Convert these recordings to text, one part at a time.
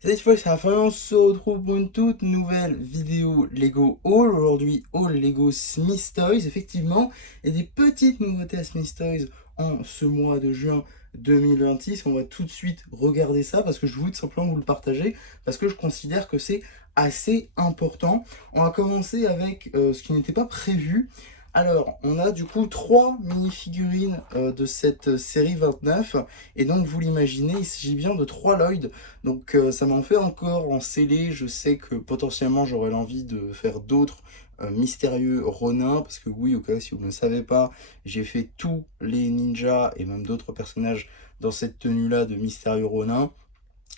Cette fois, ça fait on se retrouve pour une toute nouvelle vidéo Lego Haul. Aujourd'hui, Haul Lego Smith Toys. Effectivement, il y a des petites nouveautés à Smith Toys en ce mois de juin 2026. On va tout de suite regarder ça parce que je voulais tout simplement vous le partager parce que je considère que c'est assez important. On va commencer avec ce qui n'était pas prévu. Alors, on a du coup 3 mini-figurines de cette série 29. Et donc, vous l'imaginez, il s'agit bien de 3 Lloyd. Donc ça m'en fait encore en scellé. Je sais que potentiellement j'aurais l'envie de faire d'autres mystérieux Ronin. Parce que oui, au cas où si vous ne le savez pas, j'ai fait tous les ninjas et même d'autres personnages dans cette tenue-là de mystérieux Ronin.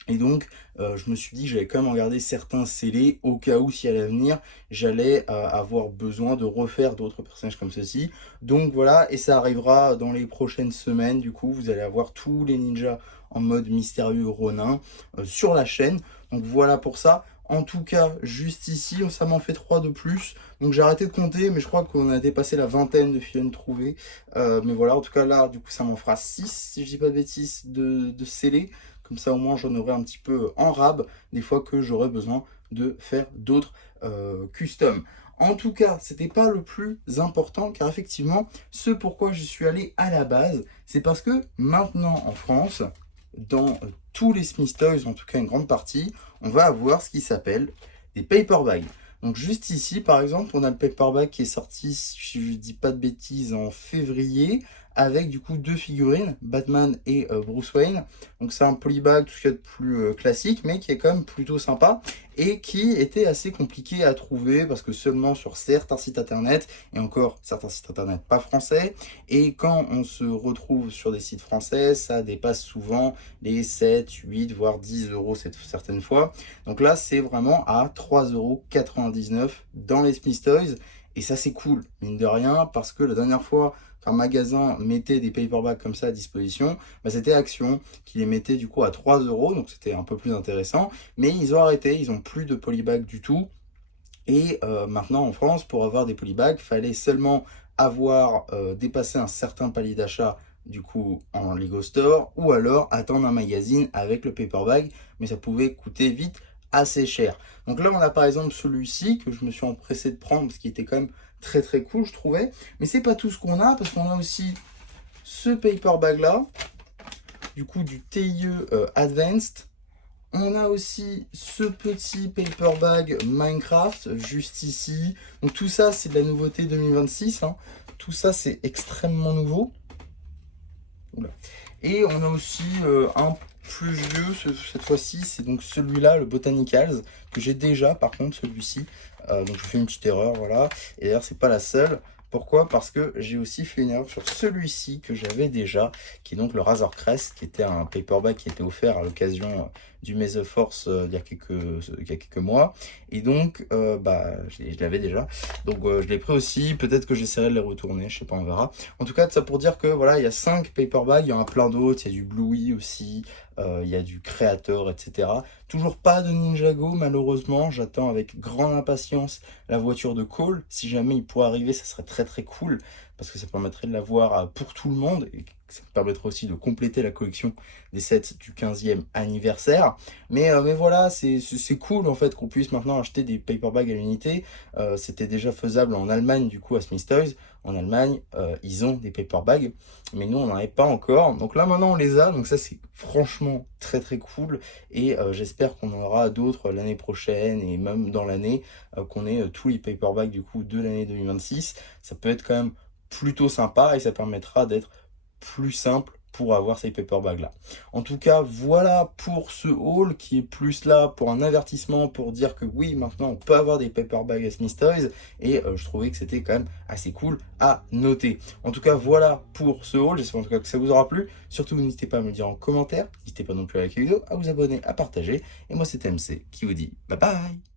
Et donc, je me suis dit que j'allais quand même regarder certains scellés au cas où, si à l'avenir, j'allais avoir besoin de refaire d'autres personnages comme ceci. Donc voilà, et ça arrivera dans les prochaines semaines. Du coup, vous allez avoir tous les ninjas en mode mystérieux Ronin sur la chaîne. Donc voilà pour ça. En tout cas, juste ici, ça m'en fait 3 de plus. Donc j'ai arrêté de compter, mais je crois qu'on a dépassé la vingtaine de films trouvés. Mais voilà, en tout cas là, du coup, ça m'en fera 6, si je dis pas de bêtises, de scellés. Comme ça, au moins, j'en aurai un petit peu en rab des fois que j'aurai besoin de faire d'autres customs. En tout cas, c'était pas le plus important car effectivement, ce pourquoi je suis allé à la base, c'est parce que maintenant en France, dans tous les Smith Toys, en tout cas une grande partie, on va avoir ce qui s'appelle des paper bags. Donc juste ici, par exemple, on a le paper bag qui est sorti, si je dis pas de bêtises, en février, avec du coup 2 figurines, Batman et Bruce Wayne. Donc c'est un polybag, tout ce qu'il y a de plus classique, mais qui est quand même plutôt sympa et qui était assez compliqué à trouver parce que seulement sur certains sites internet, et encore certains sites internet pas français, et quand on se retrouve sur des sites français, ça dépasse souvent les 7, 8, voire 10 euros certaines fois. Donc là, c'est vraiment à 3,99 € dans les Smith Toys. Et ça, c'est cool, mine de rien, parce que la dernière fois qu'un magasin mettait des paperbacks comme ça à disposition, bah, c'était Action qui les mettait du coup à 3 euros, donc c'était un peu plus intéressant. Mais ils ont arrêté, ils n'ont plus de polybags du tout. Et maintenant en France, pour avoir des polybags, il fallait seulement avoir dépassé un certain palier d'achat du coup en Lego Store ou alors attendre un magazine avec le paper bag, mais ça pouvait coûter vite assez cher. Donc là on a par exemple celui-ci que je me suis empressé de prendre parce qu'il était quand même très très cool je trouvais, mais c'est pas tout ce qu'on a parce qu'on a aussi ce paper bag là, du coup du TIE Advanced. On a aussi ce petit paper bag Minecraft juste ici. Donc tout ça c'est de la nouveauté 2026, hein. Tout ça c'est extrêmement nouveau. Oula. Et on a aussi un plus vieux cette fois-ci, c'est donc celui-là, le Botanicals, que j'ai déjà par contre celui-ci. Donc je fais une petite erreur, voilà. Et d'ailleurs c'est pas la seule. Pourquoi? Parce que j'ai aussi fait une erreur sur celui-ci que j'avais déjà, qui est donc le Razor Crest, qui était un paperback qui était offert à l'occasion du May the Force il y a quelques mois. Et donc, bah, je l'avais déjà. Donc je l'ai pris aussi, peut-être que j'essaierai de les retourner, je sais pas, on verra. En tout cas, ça pour dire que voilà, il y a 5 paperbacks, il y en a plein d'autres, il y a du Bluey aussi, il y a du Creator, etc. Toujours pas de Ninjago, malheureusement, j'attends avec grande impatience la voiture de Cole. Si jamais il pourrait arriver, ça serait très très cool, parce que ça permettrait de l'avoir pour tout le monde, et ça permettrait aussi de compléter la collection des sets du 15e anniversaire. Mais voilà, c'est cool en fait qu'on puisse maintenant acheter des paperbacks à l'unité. C'était déjà faisable en Allemagne, du coup, à Smith Toys. En Allemagne, ils ont des paperbacks, mais nous, on n'en avait pas encore. Donc là, maintenant, on les a. Donc ça, c'est franchement très, très cool. Et j'espère qu'on en aura d'autres l'année prochaine et même dans l'année, qu'on ait tous les paperbacks, du coup, de l'année 2026. Ça peut être quand même plutôt sympa et ça permettra d'être plus simple pour avoir ces paperbacks là. En tout cas, voilà pour ce haul qui est plus là pour un avertissement, pour dire que oui, maintenant on peut avoir des paperbacks à Smith Toys, et je trouvais que c'était quand même assez cool à noter. En tout cas, voilà pour ce haul, j'espère en tout cas que ça vous aura plu. Surtout, n'hésitez pas à me le dire en commentaire, n'hésitez pas non plus à liker la vidéo, à vous abonner, à partager, et moi c'était MC qui vous dit bye bye.